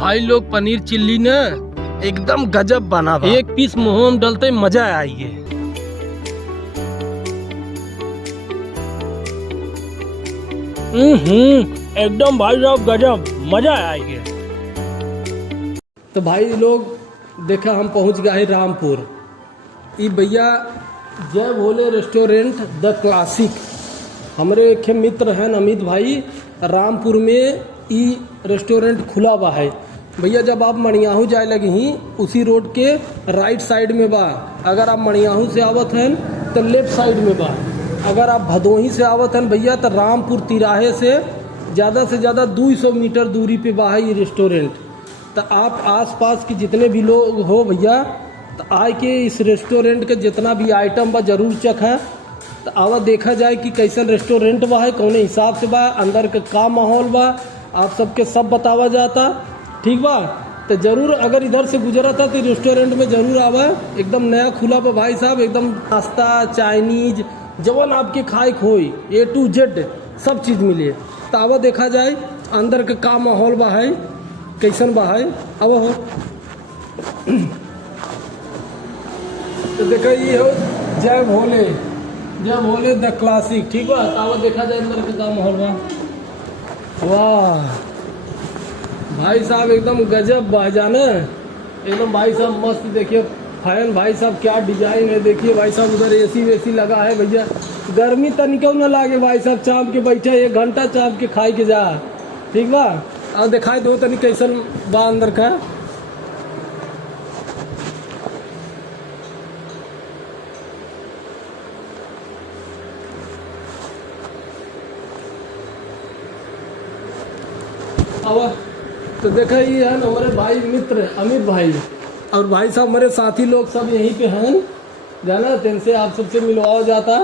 भाई लोग पनीर चिल्ली ने एकदम गजब बना बा। एक पीस मुंह में डलते मजा आइए। एकदम भाई साहब गजब मजा आइए। तो भाई लोग देखा हम पहुंच गए रामपुर। ये भैया जय भोले रेस्टोरेंट द क्लासिक, हमारे एक मित्र हैं अमित भाई, रामपुर में ई रेस्टोरेंट खुला हुआ है। भैया जब आप मणियाहू जाए लगे ही उसी रोड के राइट साइड में बा। अगर आप मणियाहू से आवत हैं तो लेफ्ट साइड में बा। अगर आप भदोही से आवत हैं भैया तो रामपुर तिराहे से ज़्यादा 200 मीटर दूरी पे बा है ये रेस्टोरेंट। तो आप आसपास के जितने भी लोग हो भैया तो आए के इस रेस्टोरेंट के जितना भी आइटम बा जरूर चखें। तो आवा देखा जाए कि कैसन रेस्टोरेंट बा है, कौने हिसाब से बा, अंदर का माहौल बा, आप सबके सब बतावा जाता। ठीक बा। तो जरूर अगर इधर से गुजरा था तो रेस्टोरेंट में जरूर आवा। एकदम नया खुला बा भाई साहब, एकदम नाश्ता चाइनीज जवन आपके खाए खोई A to Z सब चीज़ मिले। तो आवा देखा जाए अंदर का माहौल बा है, कैसन बा है। अब हो तो देखा ये हो जय भोले द क्लासिक। ठीक बा। आवा देखा जाए अंदर का माहौल बा। वाह भाई साहब एकदम गजब बा जाना, एकदम भाई साहब मस्त। देखिए फैन भाई साहब क्या डिजाइन है, देखिए भाई साहब उधर AC वेसी लगा है भैया, गर्मी तनिको न लागे भाई साहब। चाप के बैठे 1 घंटा चाप के खाई के जा। ठीक बा। और दिखाई दो तनी कैसन बा अंदर का। अब तो देखा ये है हमारे भाई मित्र अमित भाई, और भाई साहब हमारे साथी लोग सब यहीं पे हैं जाना, तिनसे आप सबसे मिलवाया जाता।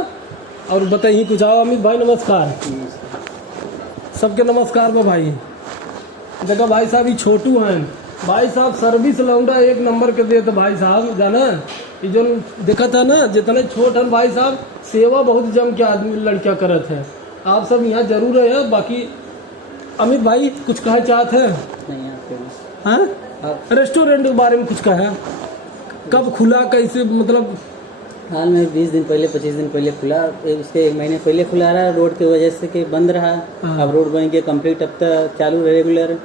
और बताइए कुछ। आओ अमित भाई नमस्कार। सबके नमस्कार बा भाई। देखा भाई साहब ये छोटू हैं भाई साहब, सर्विस लौंडा 1 नंबर के देते भाई साहब जाना। ये जो देखा था ना जितने छोट हैं भाई साहब, सेवा बहुत जम के आदमी लड़कियाँ करत है। आप सब यहाँ जरूर है। बाकी अमित भाई कुछ कहे चाहते हैं? हाँ रेस्टोरेंट के बारे में कुछ कहा, कब खुला कैसे, मतलब हाल में 20 दिन पहले 25 दिन पहले खुला, उसके 1 महीने पहले खुला रहा। रोड की वजह से कि बंद रहा। अब रोड बन गया कंप्लीट, अब तक चालू है रेगुलर।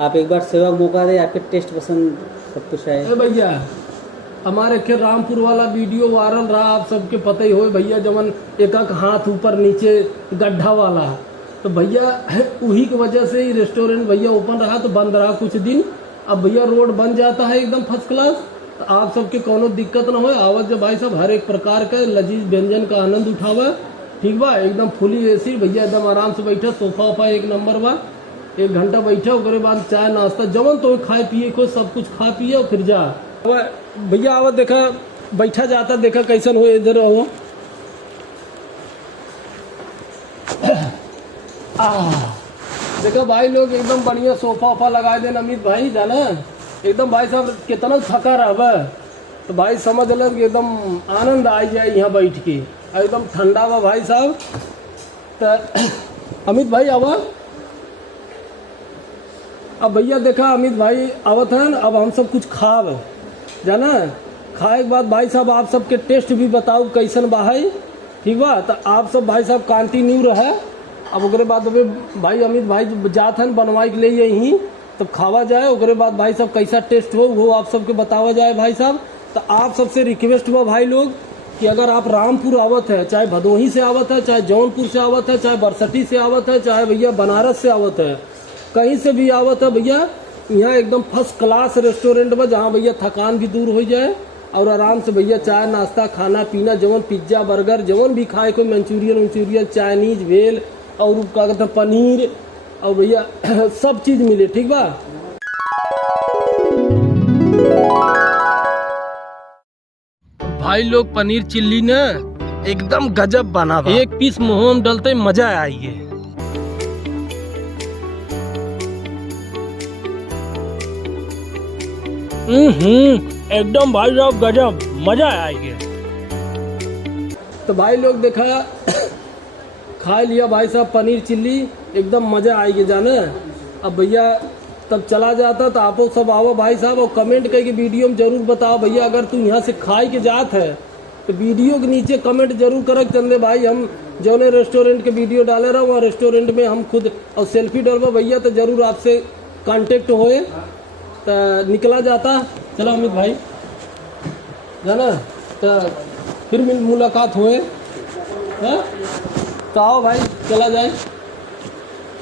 आप एक बार सेवा मौका दे, आपके टेस्ट पसंद सब कुछ है। भैया हमारे के रामपुर वाला वीडियो वायरल रहा, आप सबके पता ही हो भैया, जवन एक हाथ ऊपर नीचे गड्ढा वाला। तो भैया वही की वजह से ही रेस्टोरेंट भैया ओपन रहा तो बंद रहा कुछ दिन। अब भैया रोड बन जाता है एकदम फर्स्ट क्लास। तो आप सबके कोनो दिक्कत ना हो, आवत जब भाई साहब हर एक प्रकार का लजीज व्यंजन का आनंद उठावा। ठीक बा। एकदम फुली AC भैया, एकदम आराम से बैठा, सोफा वोफा 1 नंबर बा। 1 घंटा बैठा, उसके बाद चाय नाश्ता जवन तो खाए पिए को सब कुछ खा पिए और फिर जा। भैया आवत देखा बैठा जाता, देखा कैसन हो इधर हो। देखा भाई लोग एकदम बढ़िया सोफा वोफा लगा देना अमित भाई जाना। एकदम भाई साहब कितना थका रहा तो भाई समझ लग एकदम आनंद आ जाए यहाँ बैठ के, एकदम ठंडा बा भाई साहब। तो अमित भाई आवा। अब भैया देखा अमित भाई आवत हैं, अब हम सब कुछ खाब जाना। खाए के बाद भाई साहब आप सबके टेस्ट भी बताओ कैसन बा है। ठीक बा। तो आप सब भाई साहब कंटिन्यू रहे। अब उसके बाद भाई अमित भाई जात हैं बनवाई के लिए यहीं, तब खावा जाए। उसके बाद भाई साहब कैसा टेस्ट हो वो आप सबके बतावा जाए भाई साहब। तो आप सबसे रिक्वेस्ट हुआ भाई लोग कि अगर आप रामपुर आवत है, चाहे भदोही से आवत है, चाहे जौनपुर से आवत है, चाहे बरसठी से आवत है, चाहे भैया बनारस से आवत है, कहीं से भी आवत है भैया, यहाँ एकदम फर्स्ट क्लास रेस्टोरेंट में जहाँ भैया थकान भी दूर हो जाए और आराम से भैया चाय नाश्ता खाना पीना जवन पिज्जा बर्गर जवन भी खाए को, मंचूरियन चाइनीज भेल और क्या कहते हैं पनीर और भैया सब चीज़ मिले। ठीक बा। भाई लोग पनीर चिल्ली ने एकदम गजब बना बा। एक पीस मुंह में डलते मजा आइए। एकदम भाई साहब गजब मजा आएगा। तो भाई लोग देखा खा लिया भाई साहब पनीर चिल्ली, एकदम मज़ा आएगी जाने। अब भैया तब चला जाता तो आप सब आओ भाई साहब, और कमेंट करके वीडियो में जरूर बताओ भैया, अगर तू यहाँ से खाई के जात है तो वीडियो के नीचे कमेंट जरूर करक चंदे भाई। हम जौने रेस्टोरेंट के वीडियो डाले रहा वहाँ रेस्टोरेंट में हम खुद और सेल्फी डलवा भैया, तो जरूर आपसे कांटेक्ट होए तो निकला जाता। चलो अमित भाई जाना, तो फिर मुलाकात होए, हाँ तो आओ भाई चला जाए।